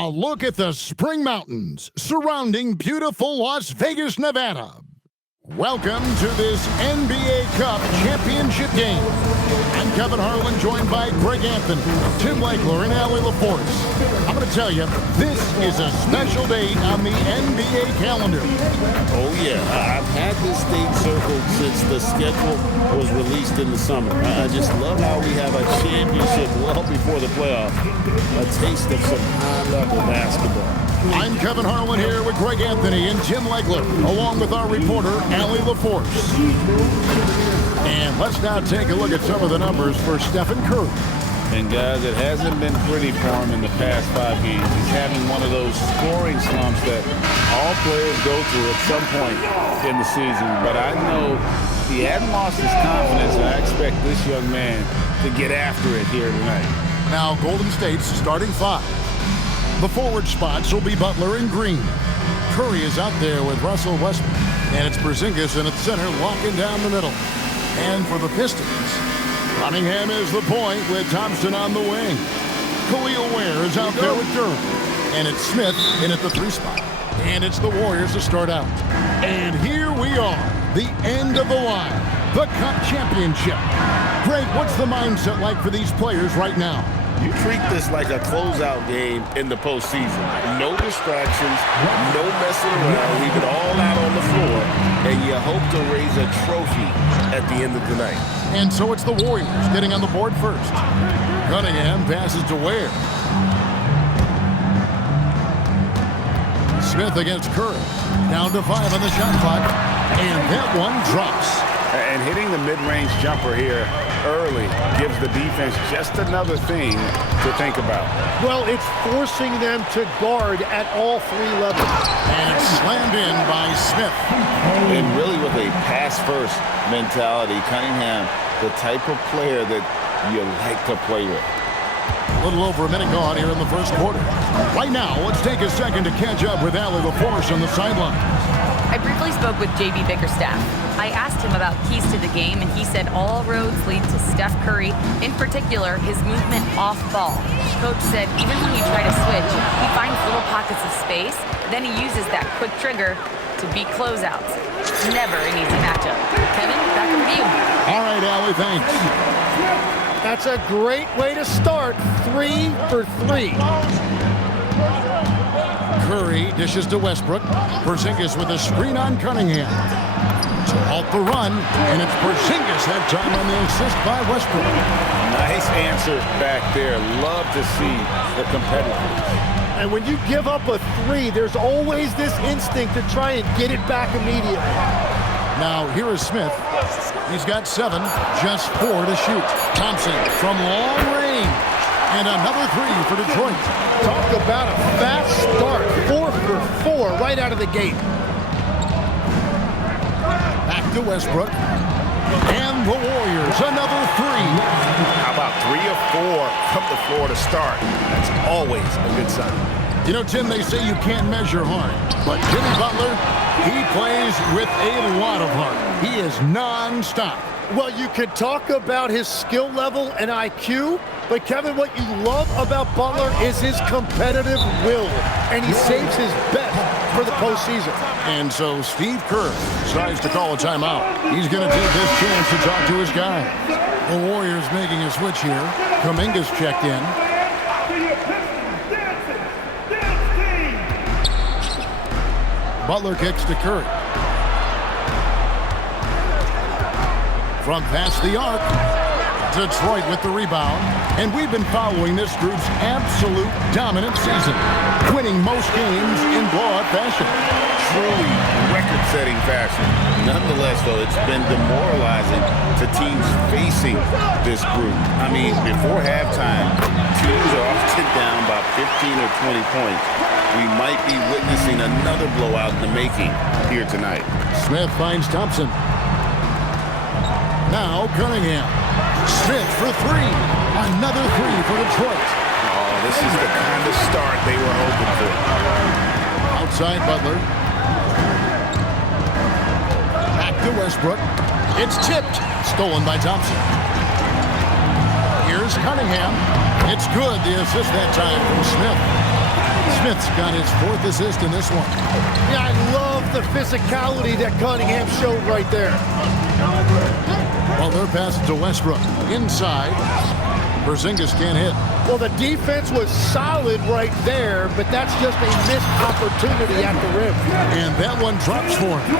A look at the Spring Mountains surrounding beautiful Las Vegas, Nevada. Welcome to this NBA Cup championship game. I'm Kevin Harlan, joined by Greg Anthony, Tim Legler, and Allie LaForce. I'm going to tell you, this is a special date on the NBA calendar. Oh yeah, I've had this date circled since the schedule was released in the summer. I just love how we have a championship well before the playoffs. A taste of some high-level basketball. I'm Kevin Harlan here with Greg Anthony and Tim Legler, along with our reporter, Allie LaForce. And let's now take a look at some of the numbers for Steph Curry. And guys, it hasn't been pretty for him in the past 5 games. He's having one of those scoring slumps that all players go through at some point in the season. But I know he hadn't lost his confidence, and I expect this young man to get after it here tonight. Now, Golden State's starting five. The forward spots will be Butler and Green. Curry is out there with Russell Westbrook. And it's Porzingis in at center, locking down the middle. And for the Pistons, Cunningham is the point with Thompson on the wing. Khalil Ware is out there with Durham. And it's Smith in at the three spot. And it's the Warriors to start out. And here we are, the end of the line, the Cup Championship. Greg, what's the mindset like for these players right now? You treat this like a closeout game in the postseason. No distractions, no messing around. Leave it all out on the floor, and you hope to raise a trophy at the end of the night. And so it's the Warriors getting on the board first. Cunningham passes to Ware. Smith against Curry. Down to 5 on the shot clock, and that one drops. And hitting the mid-range jumper here early gives the defense just another thing to think about. Well, it's forcing them to guard at all three levels. And it's slammed in by Smith. And really with a pass-first mentality, Cunningham, the type of player that you like to play with. A little over a minute gone here in the first quarter. Right now, let's take a second to catch up with Allie LaForce on the sideline. I briefly spoke with JB Bickerstaff. I asked him about keys to the game, and he said all roads lead to Steph Curry, in particular, his movement off ball. Coach said even when you try to switch, he finds little pockets of space, then he uses that quick trigger to beat closeouts. Never an easy matchup. Kevin, back over to you. All right, Allie, thanks. That's a great way to start. 3 for 3. Curry dishes to Westbrook. Porzingis with a screen on Cunningham. To halt the run, and it's Porzingis that time on the assist by Westbrook. Nice answer back there. Love to see the competitiveness. And when you give up a 3, there's always this instinct to try and get it back immediately. Now, here is Smith. He's got 7, just 4 to shoot. Thompson from long range. And another 3 for Detroit. Talk about a fast start. 4 for 4 right out of the gate. Back to Westbrook. And the Warriors, another 3. How about 3 of 4 from the floor to start? That's always a good sign. You know, Tim, they say you can't measure heart. But Jimmy Butler, he plays with a lot of heart. He is non-stop. Well, you could talk about his skill level and IQ, but Kevin, what you love about Butler is his competitive will, and he saves his best for the postseason. And so Steve Kerr decides to call a timeout. He's going to take this chance to talk to his guy. The Warriors making a switch here. Kuminga's checked in. Butler kicks to Curry. From past the arc, Detroit with the rebound. And we've been following this group's absolute dominant season, winning most games in blowout fashion. Truly record-setting fashion. Nonetheless, though, it's been demoralizing to teams facing this group. I mean, before halftime, teams are often down by 15 or 20 points. We might be witnessing another blowout in the making here tonight. Smith finds Thompson. Now Cunningham. Smith for 3. Another 3 for Detroit. Oh, this is the kind of start they were hoping for. Outside Butler. Back to Westbrook. It's tipped. Stolen by Thompson. Here's Cunningham. It's good. The assist that time from Smith. Smith's got his 4th assist in this one. Yeah, I love the physicality that Cunningham showed right there. Butler passes to Westbrook. Inside. Porzingis can't hit. Well, the defense was solid right there, but that's just a missed opportunity at the rim. And that one drops for him.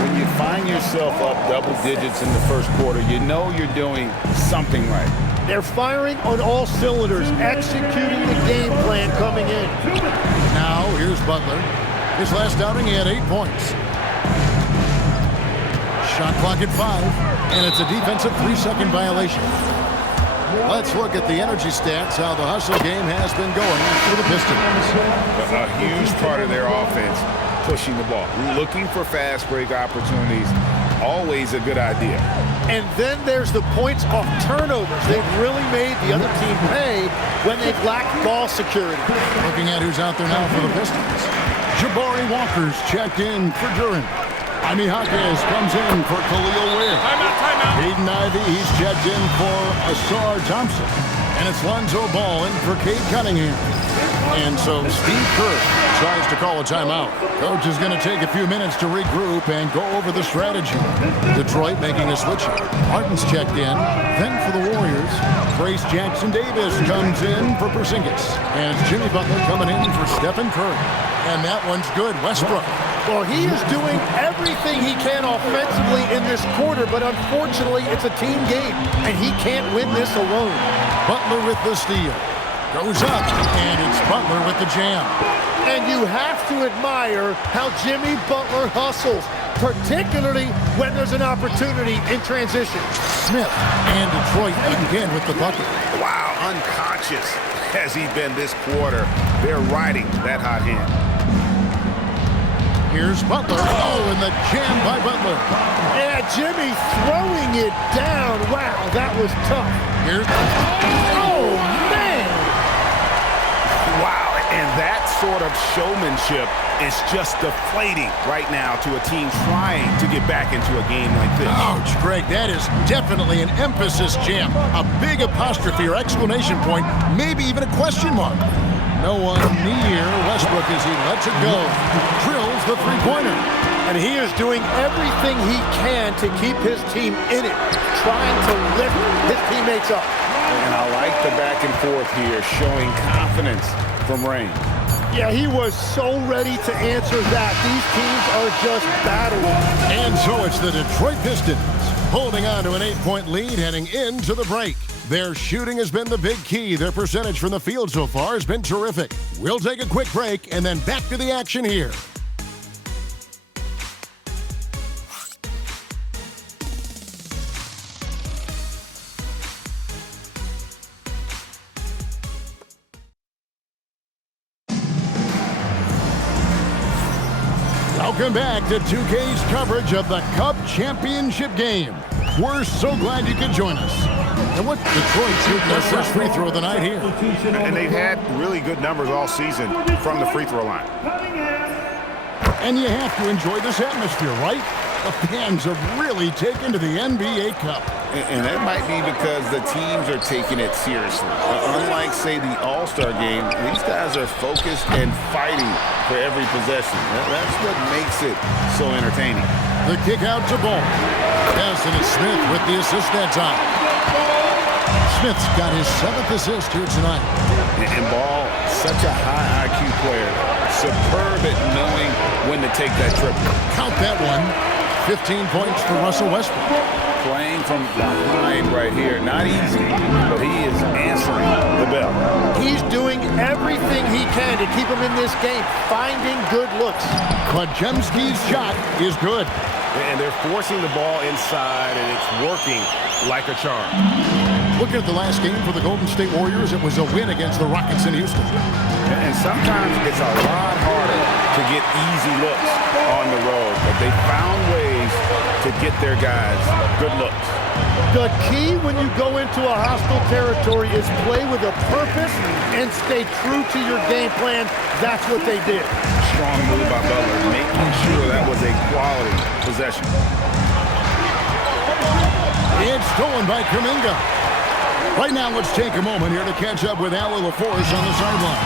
When you find yourself up double digits in the first quarter, you know you're doing something right. They're firing on all cylinders, executing the game plan coming in. Now, here's Butler. His last outing, he had 8 points. Shot clock at 5, and it's a defensive 3-second violation. Let's look at the energy stats, how the hustle game has been going for the Pistons. A huge part of their offense, pushing the ball. Looking for fast break opportunities, always a good idea. And then there's the points off turnovers. They've really made the other team pay when they've lacked ball security. Looking at who's out there now for the Pistons. Jabari Walker's checked in for Duran. Jaime Jaquez comes in for Khalil Ware. Timeout. Hayden Ivey, he's checked in for Asar Thompson. And it's Lonzo Ball in for Cade Cunningham. And so Steve Kerr tries to call a timeout. Coach is going to take a few minutes to regroup and go over the strategy. Detroit making a switch. Harden's checked in. Then for the Warriors, Trace Jackson-Davis comes in for Porzingis. And it's Jimmy Butler coming in for Stephen Curry. And that one's good. Westbrook. Well, he is doing everything he can offensively in this quarter, but unfortunately, it's a team game, and he can't win this alone. Butler with the steal. Goes up, and it's Butler with the jam. And you have to admire how Jimmy Butler hustles, particularly when there's an opportunity in transition. Smith and Detroit again with the bucket. Wow, unconscious has he been this quarter. They're riding that hot hand. Here's Butler. Oh, and the jam by Butler. Yeah, Jimmy throwing it down. Wow, that was tough. Here's... Oh, man! Wow, and that sort of showmanship is just deflating right now to a team trying to get back into a game like this. Ouch, Greg, that is definitely an emphasis jam. A big apostrophe or exclamation point, maybe even a question mark. No one near Westbrook as he lets it go. Drills the three-pointer. And he is doing everything he can to keep his team in it, trying to lift his teammates up. And I like the back and forth here, showing confidence from Rain. Yeah, he was so ready to answer that. These teams are just battling. And so it's the Detroit Pistons holding on to an 8-point lead heading into the break. Their shooting has been the big key. Their percentage from the field so far has been terrific. We'll take a quick break and then back to the action here. Welcome back to 2K's coverage of the Cup Championship game. We're so glad you could join us. And what Detroit shooting their first free throw of the night here. And they've had really good numbers all season from the free throw line. And you have to enjoy this atmosphere, right? The fans have really taken to the NBA Cup. And that might be because the teams are taking it seriously. Unlike, say, the All-Star game, these guys are focused and fighting for every possession. That's what makes it so entertaining. The kick out to Ball. Anthony Smith with the assist that time. Smith's got his 7th assist here tonight. And Ball, such a high IQ player. Superb at knowing when to take that triple. Count that one. 15 points for Russell Westbrook. Playing from behind right here. Not easy, but he is answering the bell. He's doing everything he can to keep him in this game, finding good looks. But Jemski's shot is good. And they're forcing the ball inside, and it's working like a charm. Looking at the last game for the Golden State Warriors, it was a win against the Rockets in Houston. And sometimes it's a lot harder to get easy looks on the road, but they found ways to get their guys good looks. The key when you go into a hostile territory is play with a purpose and stay true to your game plan. That's what they did. Strong move by Butler, making sure that was a quality possession. It's stolen by Kuminga. Right now, let's take a moment here to catch up with Allie LaForce on the sideline.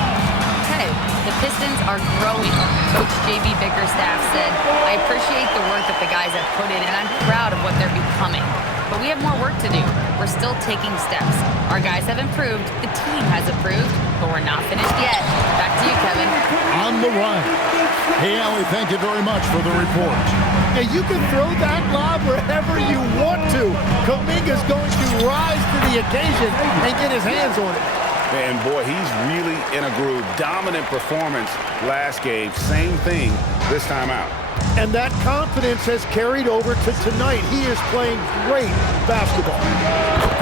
Hey, the Pistons are growing. Coach J.B. Bickerstaff said, "I appreciate the work that the guys have put in, and I'm proud of what they're becoming. But we have more work to do. We're still taking steps. Our guys have improved, the team has improved, but we're not finished yet." Back to you, Kevin. On the run. Hey, Allie, thank you very much for the report. Yeah, you can throw that lob wherever you want to. Kuminga's going to rise to the occasion and get his hands on it. And boy, he's really in a groove. Dominant performance last game. Same thing this time out. And that confidence has carried over to tonight. He is playing great basketball.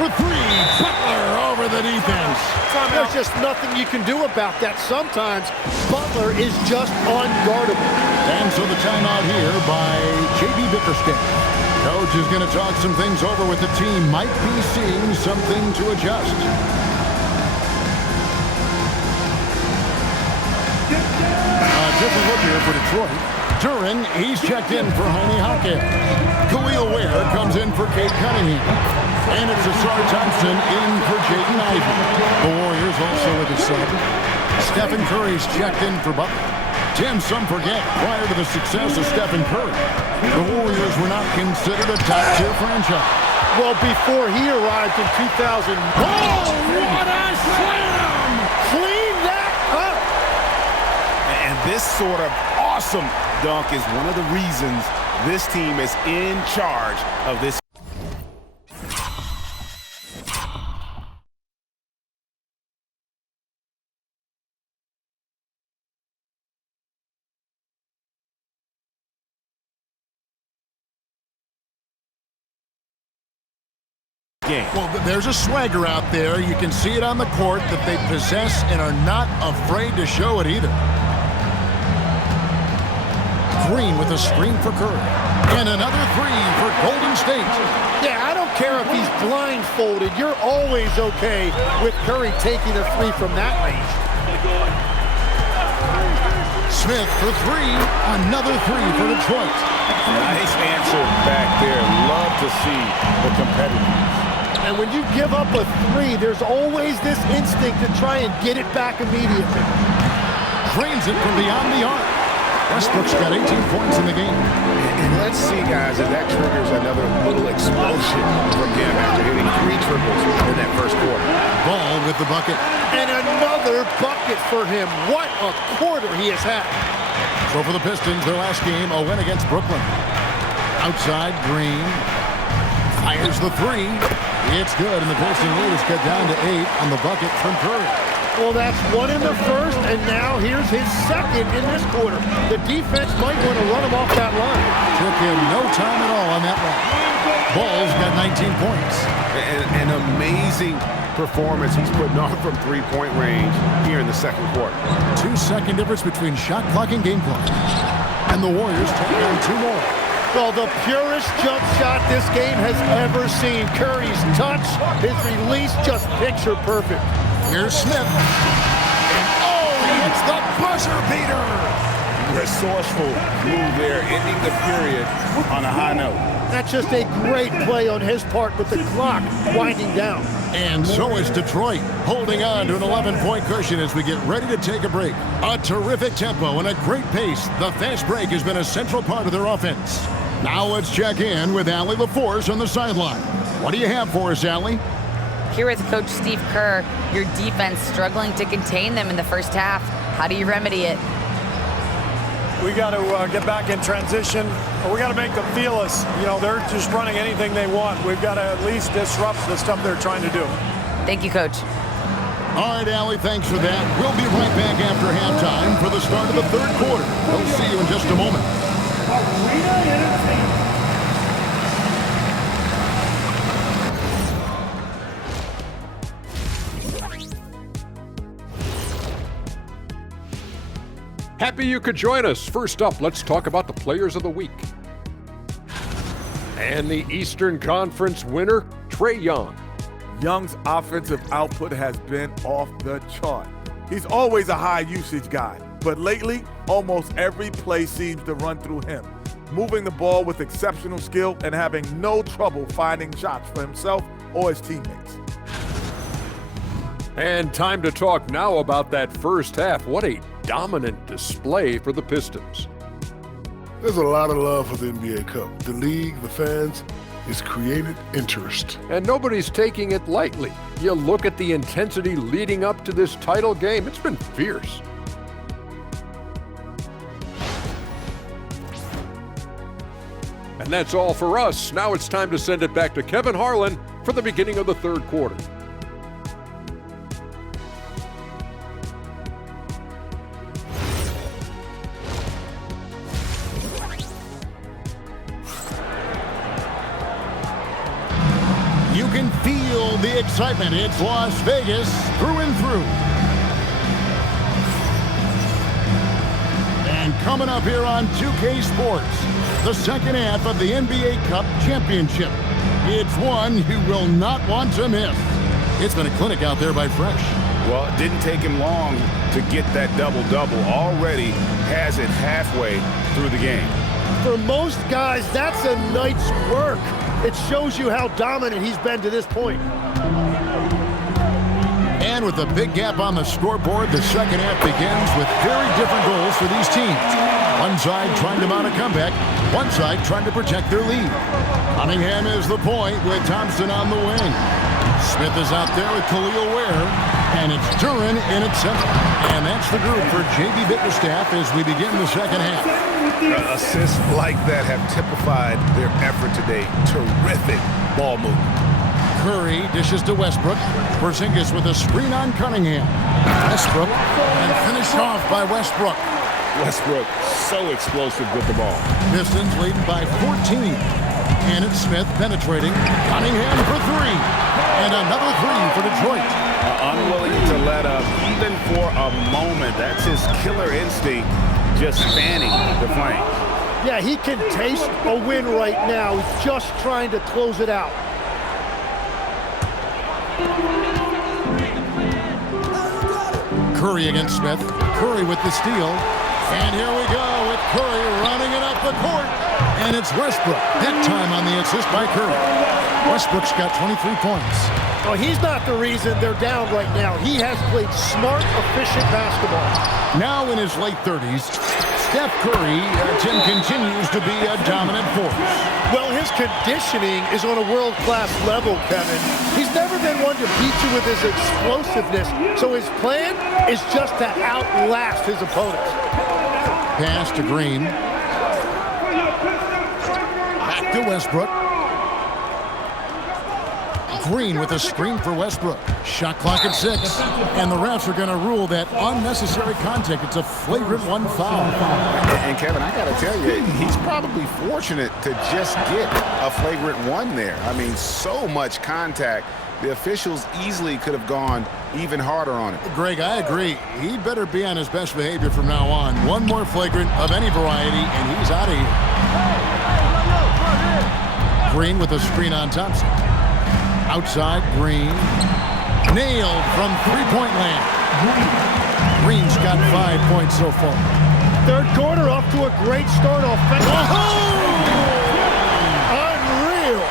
For three, Butler over the defense. There's just nothing you can do about that. Sometimes Butler is just unguardable. And so the timeout here by J.B. Bickerstaff. Coach is going to talk some things over with the team. Might be seeing something to adjust. Different look here for Detroit. Duran, he's checked in for Homie Hockett. Khalil Ware comes in for Cade Cunningham. And it's Asar Thompson in for Jaden Ivey. The Warriors also with a sub. Stephen Curry's checked in for Butler. Tim, some forget, prior to the success of Stephen Curry, the Warriors were not considered a top-tier franchise. Well, before he arrived in 2000. Oh, what a slam! Clean that up! And this sort of awesome dunk is one of the reasons this team is in charge of this. Game. Well, there's a swagger out there. You can see it on the court that they possess and are not afraid to show it either. Green with a screen for Curry. And another three for Golden State. Yeah, I don't care if he's blindfolded. You're always okay with Curry taking a three from that range. Smith for three. Another three for Detroit. Nice answer back there. Love to see the competitiveness. And when you give up a three, there's always this instinct to try and get it back immediately. Drains it from beyond the arc. Westbrook's got 18 points in the game. And let's see, guys, if that triggers another little explosion from him after hitting 3 triples in that first quarter. Ball with the bucket. And another bucket for him. What a quarter he has had. So for the Pistons, their last game, a win against Brooklyn. Outside, Green fires the three. It's good, and the Pistons lead is cut down to 8 on the bucket from Curry. Well, that's one in the first, and now here's his second in this quarter. The defense might want to run him off that line. Took him no time at all on that one. Ball's got 19 points. An amazing performance he's putting on from three-point range here in the second quarter. 2-second difference between shot clock and game clock. And the Warriors take on 2 more. Well, the purest jump shot this game has ever seen. Curry's touch, his release, just picture perfect. Here's Smith. And oh, he hits the buzzer beater. Resourceful move there, ending the period on a high note. That's just a great play on his part with the clock winding down. And so is Detroit, holding on to an 11-point cushion as we get ready to take a break. A terrific tempo and a great pace. The fast break has been a central part of their offense. Now let's check in with Allie LaForce on the sideline. What do you have for us, Allie? Here with Coach Steve Kerr, your defense struggling to contain them in the first half. How do you remedy it? We got to get back in transition. We got to make them feel us. You know, they're just running anything they want. We've got to at least disrupt the stuff they're trying to do. Thank you, Coach. All right, Allie, thanks for that. We'll be right back after halftime for the start of the third quarter. We'll see you in just a moment. Happy you could join us. First up, let's talk about the players of the week. And the Eastern Conference winner, Trae Young. Young's offensive output has been off the chart. He's always a high usage guy, but lately, almost every play seems to run through him, moving the ball with exceptional skill and having no trouble finding shots for himself or his teammates. And time to talk now about that first half. What a dominant display for the Pistons. There's a lot of love for the NBA Cup. The league, the fans, it's created interest. And nobody's taking it lightly. You look at the intensity leading up to this title game, it's been fierce. And that's all for us. Now it's time to send it back to Kevin Harlan for the beginning of the third quarter. You can feel the excitement. It's Las Vegas through and through. And coming up here on 2K Sports, the second half of the NBA Cup Championship. It's one you will not want to miss. It's been a clinic out there by Fresh. Well, it didn't take him long to get that double-double. Already has it halfway through the game. For most guys, that's a night's work. It shows you how dominant he's been to this point. And with a big gap on the scoreboard, the second half begins with very different goals for these teams. One side trying to mount a comeback, one side trying to protect their lead. Cunningham is the point with Thompson on the wing. Smith is out there with Khalil Ware, and it's Duran in at center. And that's the group for J.B. Bickerstaff as we begin the second half. Assists like that have typified their effort today. Terrific ball movement. Curry dishes to Westbrook. Porzingis with a screen on Cunningham. Westbrook, and finished off by Westbrook. Westbrook, so explosive with the ball. Pistons leading by 14. And it's Smith penetrating. Cunningham for three. And another three for Detroit. Unwilling to let up, even for a moment. That's his killer instinct, just fanning the flames. Yeah, he can taste a win right now. He's just trying to close it out. Curry against Smith. Curry with the steal. And here we go with Curry running it up the court. And it's Westbrook. That time on the assist by Curry. Westbrook's got 23 points. Well, he's not the reason they're down right now. He has played smart, efficient basketball. Now in his late 30s, Steph Curry, Tim, continues to be a dominant force. Well, his conditioning is on a world-class level, Kevin. He's never been one to beat you with his explosiveness, so his plan is just to outlast his opponents. Pass to Green. Back to Westbrook. Green with a screen for Westbrook. Shot clock at 6. And the refs are going to rule that unnecessary contact. It's a flagrant one foul. And Kevin, I got to tell you, he's probably fortunate to just get a flagrant one there. I mean, so much contact. The officials easily could have gone even harder on it. Greg, I agree. He better be on his best behavior from now on. One more flagrant of any variety, and he's out of here. Green with a screen on Thompson. Outside, Green. Nailed from three-point land. Green's got 5 points so far. Third quarter off to a great start offensively. Unreal.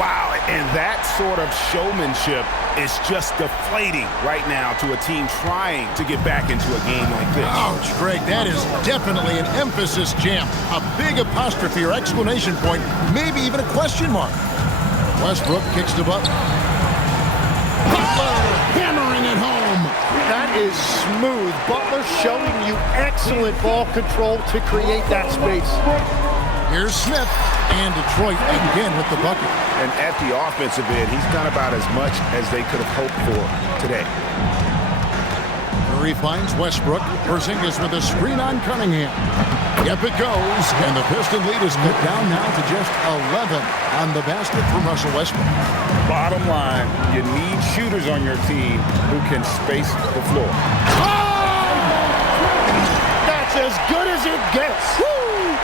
Wow, and that sort of showmanship is just deflating right now to a team trying to get back into a game like this. Ouch, Greg, that is definitely an emphasis jam. A big apostrophe or exclamation point, maybe even a question mark. Westbrook kicks to Butler. Butler hammering it home. That is smooth. Butler showing you excellent ball control to create that space. Here's Smith, and Detroit again with the bucket. And at the offensive end, he's done about as much as they could have hoped for today. Curry finds Westbrook. Porzingis with a screen on Cunningham. Yep, it goes, and the Piston lead is cut down now to just 11 on the basket from Russell Westbrook. Bottom line, you need shooters on your team who can space the floor. That's as good as it gets. Woo!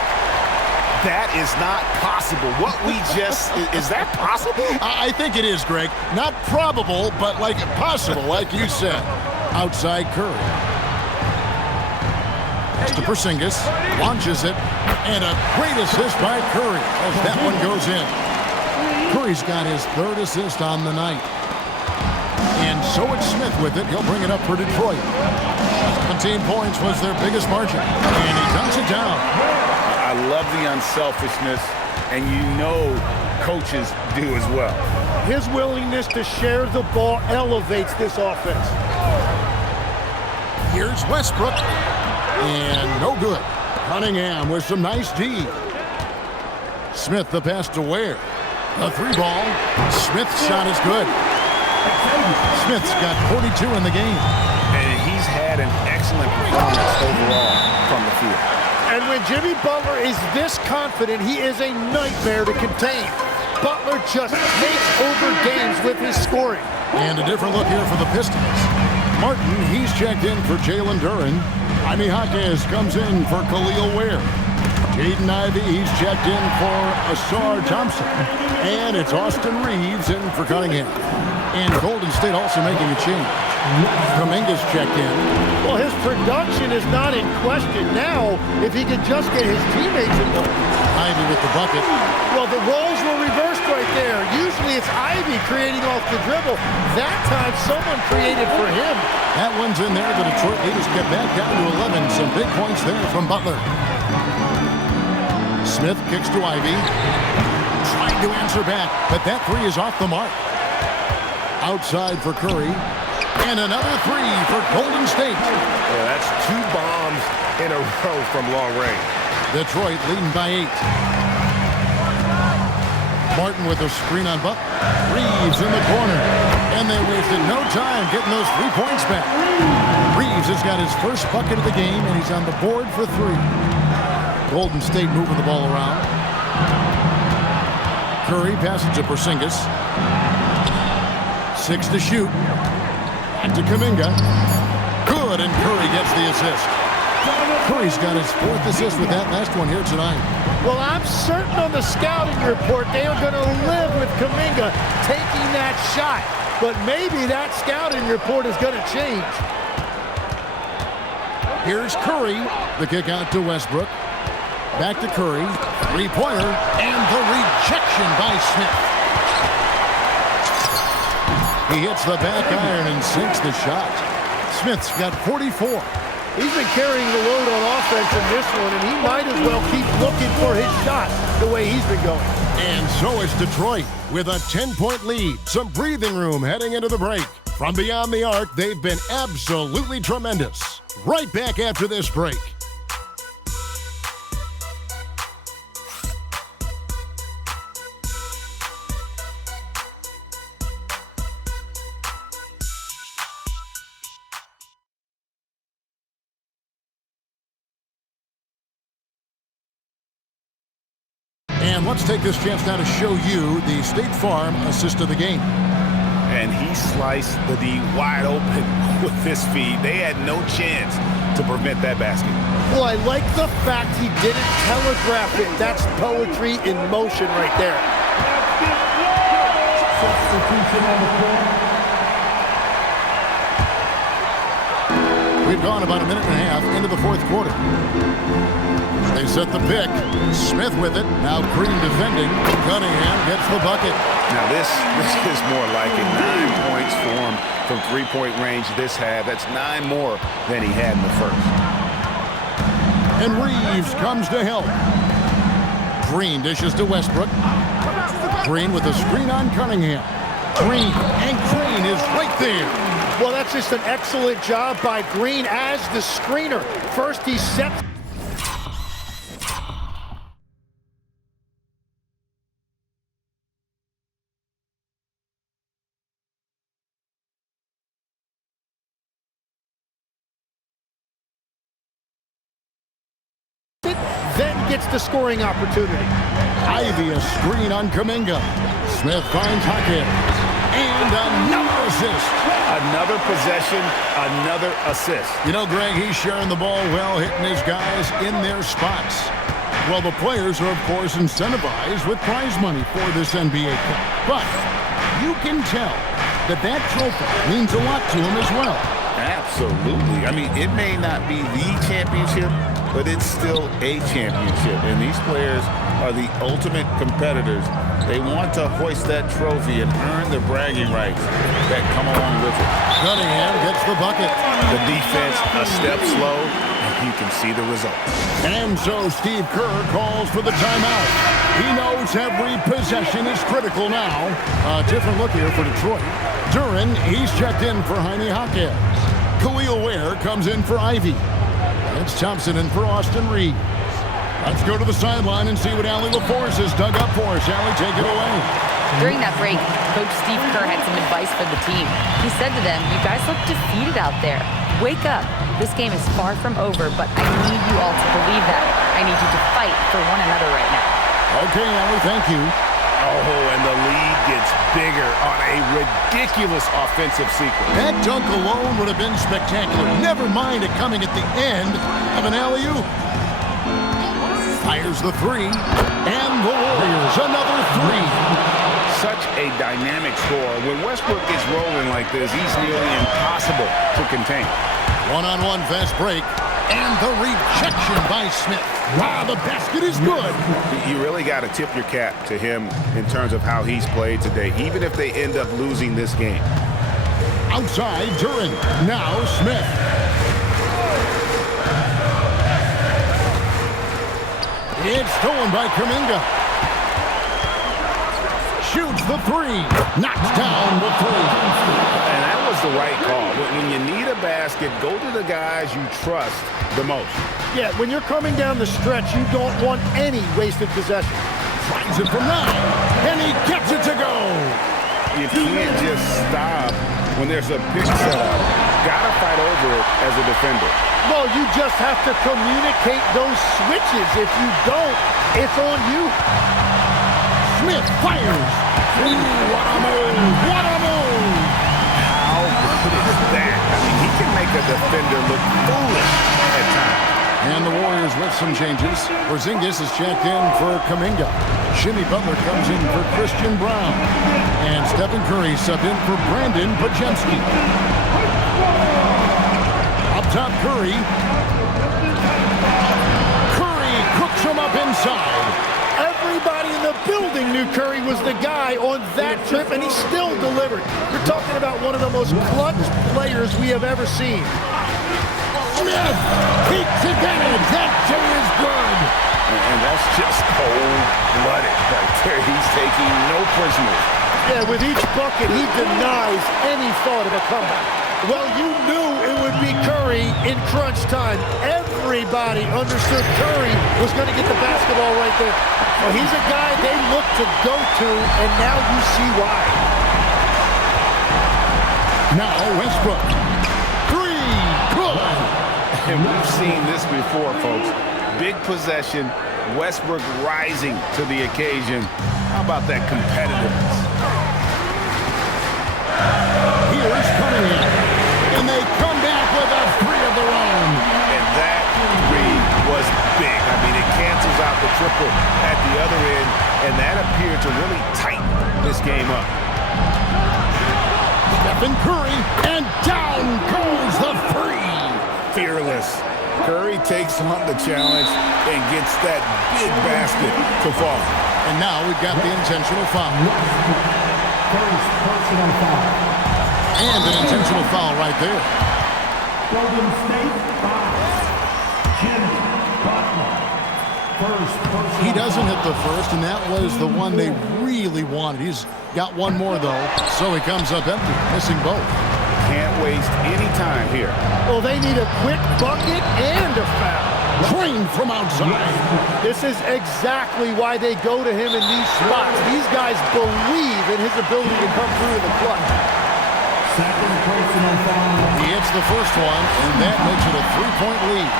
That is not possible. What we just, is that possible? I think it is, Greg. Not probable, but like possible, like you said. Outside Curry. To Porzingis, launches it, and a great assist by Curry as that one goes in. Curry's got his third assist on the night. And so it's Smith with it. He'll bring it up for Detroit. 17 points was their biggest margin. And he dunks it down. I love the unselfishness, and you know coaches do as well. His willingness to share the ball elevates this offense. Here's Westbrook. And no good. Cunningham with some nice D. Smith the pass to Ware. The three ball. Smith's shot is good. Smith's got 42 in the game. And he's had an excellent performance overall from the field. And when Jimmy Butler is this confident, he is a nightmare to contain. Butler just takes over games with his scoring. And a different look here for the Pistons. Martin, he's checked in for Jalen Duren. Jaime Jaquez comes in for Khalil Ware. Jaden Ivey, he's checked in for Asar Thompson. And it's Austin Reeves in for Cunningham. And Golden State also making a change. Kuminga's checked in. Well, his production is not in question now if he could just get his teammates involved. Ivey with the bucket. Well, the roles were reversed right there. Usually it's Ivey creating off the dribble. That time someone created for him. That one's in there. The Detroit leaders get back down to 11. Some big points there from Butler. Smith kicks to Ivey. Trying to answer back, but that three is off the mark. Outside for Curry. And another three for Golden State. Yeah, that's 2 bombs in a row from long range. Detroit leading by 8. Martin with a screen on Buck. Reeves in the corner. And they wasted no time getting those 3 points back. Reeves has got his first bucket of the game, and he's on the board for 3. Golden State moving the ball around. Curry passes to Porzingis. 6 to shoot. Back to Kuminga. Good, and Curry gets the assist. Curry's got his 4th assist with that last one here tonight. Well, I'm certain on the scouting report they are going to live with Kuminga taking that shot. But maybe that scouting report is going to change. Here's Curry. The kick out to Westbrook. Back to Curry. 3-pointer. And the rejection by Smith. He hits the back iron and sinks the shot. Smith's got 44. He's been carrying the load on offense in this one, and he might as well keep looking for his shot the way he's been going. And so is Detroit with a 10-point lead. Some breathing room heading into the break. From beyond the arc, they've been absolutely tremendous. Right back after this break. And let's take this chance now to show you the State Farm assist of the game. And he sliced the D wide open with this feed. They had no chance to prevent that basket. Well, I like the fact he didn't telegraph it. That's poetry in motion right there. We've gone about a minute and a half into the 4th quarter. They set the pick. Smith with it. Now Green defending. Cunningham gets the bucket. Now this is more like it. 9 points for him from 3-point range this half. That's 9 more than he had in the first. And Reeves comes to help. Green dishes to Westbrook. Green with a screen on Cunningham. Green, and Green is right there. Well, that's just an excellent job by Green as the screener. First he sets. Then gets the scoring opportunity. Ivy a screen on Kuminga. Smith finds Jaquez. And another assist. Another possession, another assist. You know, Greg, he's sharing the ball well, hitting his guys in their spots. Well, the players are, of course, incentivized with prize money for this NBA Cup. But you can tell that that trophy means a lot to them as well. Absolutely. I mean, it may not be the championship, but it's still a championship. And these players are the ultimate competitors. They want to hoist that trophy and earn the bragging rights that come along with it. Cunningham gets the bucket. The defense a step slow, and you can see the results. And so Steve Kerr calls for the timeout. He knows every possession is critical now. A different look here for Detroit. Duren, he's checked in for Jaime Jaquez. Khalil Ware comes in for Ivy. It's Thompson in for Austin Reed. Let's go to the sideline and see what Allie LaForce has dug up for us. Allie, take it away. During that break, Coach Steve Kerr had some advice for the team. He said to them, "You guys look defeated out there. Wake up. This game is far from over, but I need you all to believe that. I need you to fight for one another right now." Okay, Allie, thank you. Oh, and the lead gets bigger on a ridiculous offensive sequence. That dunk alone would have been spectacular. Never mind it coming at the end of an alley-oop. Fires the three, and the Warriors another three. Such a dynamic score. When Westbrook gets rolling like this, he's nearly impossible to contain. One-on-one fast break, and the rejection by Smith. Wow, the basket is good. You really got to tip your cap to him in terms of how he's played today, even if they end up losing this game. Outside, Duren. Now Smith. It's stolen by Kuminga. Shoots the three. Knocks down the three. And that was the right call. When you need a basket, go to the guys you trust the most. Yeah, when you're coming down the stretch, you don't want any wasted possession. Finds it from 9, and he gets it to go. You can't just stop when there's a pick set up. Gotta fight over it as a defender. Well, you just have to communicate those switches. If you don't, it's on you. Smith fires. Ooh, what a move. What a move. How good is that? I mean, he can make a defender look foolish at times. And the Warriors with some changes. Porzingis is checked in for Kuminga. Jimmy Butler comes in for Christian Brown. And Stephen Curry subbed in for Brandon Podziemski. Up top, Curry. Curry cooks him up inside. Everybody in the building knew Curry was the guy on that trip, and he still delivered. You're talking about one of the most clutch players we have ever seen. Smith takes advantage. That J is good. And that's just cold-blooded right there. He's taking no prisoners. Yeah, with each bucket, he denies any thought of a comeback. Well, you knew it would be Curry in crunch time. Everybody understood Curry was going to get the basketball right there. Well, he's a guy they look to go to, and now you see why. Now Westbrook. Three. Good. And we've seen this before, folks. Big possession, Westbrook rising to the occasion. How about that competitiveness? Here's Cunningham. And they come back with a three of their own. And that three was big. I mean, it cancels out the triple at the other end, and that appeared to really tighten this game up. Stephen Curry, and down goes the three. Fearless. Curry takes on the challenge and gets that big basket to fall. And now we've got the intentional foul. First personal foul. And an intentional foul right there. Golden State foul. Jimmy Butler. First personal He doesn't hit the first, and that was the one they really wanted. He's got one more, though, so he comes up empty, missing both. Can't waste any time here. Well, they need a quick bucket and a foul. Drained from outside. This is exactly why they go to him in these spots. These guys believe in his ability to come through in the clutch. Second personal foul. He hits the first one, and that makes it a three-point lead.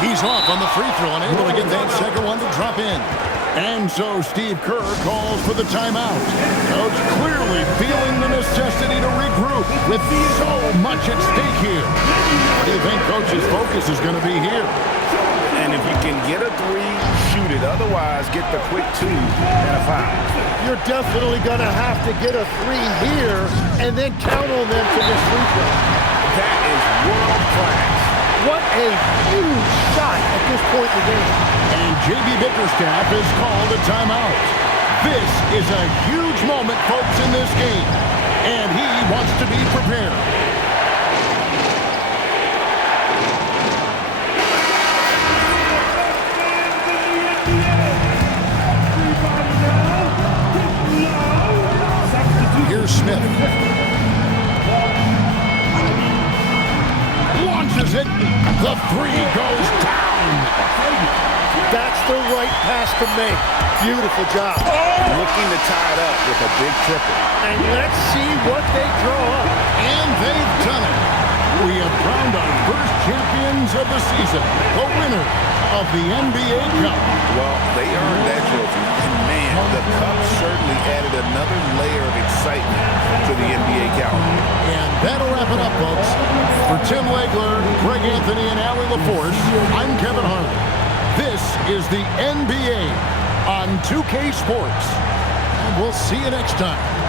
He's off on the free throw, unable to get that second one to drop in. And so Steve Kerr calls for the timeout. Coach clearly feeling the necessity to regroup with so much at stake here. What do you think Coach's focus is going to be here? And if you can get a three, shoot it. Otherwise, get the quick two and a foul. You're definitely going to have to get a three here and then count on them to miss free throw. That is world class. What a a huge shot at this point in the game. And J.B. Bickerstaff is called a timeout. This is a huge moment, folks, in this game. And he wants to be prepared. Here's Smith. Launches it. The three goes down. That's the right pass to make. Beautiful job. Looking to tie it up with a big triple. And let's see what they draw up. And they've done it. We have crowned our first champions of the season, the winner of the NBA Cup. Well, they earned that trophy. And man, the Cup certainly added another layer of excitement to the NBA calendar. And that'll wrap it up, folks. For Tim Legler, Greg Anthony, and Allie LaForce, I'm Kevin Harlan. This is the NBA on 2K Sports. And we'll see you next time.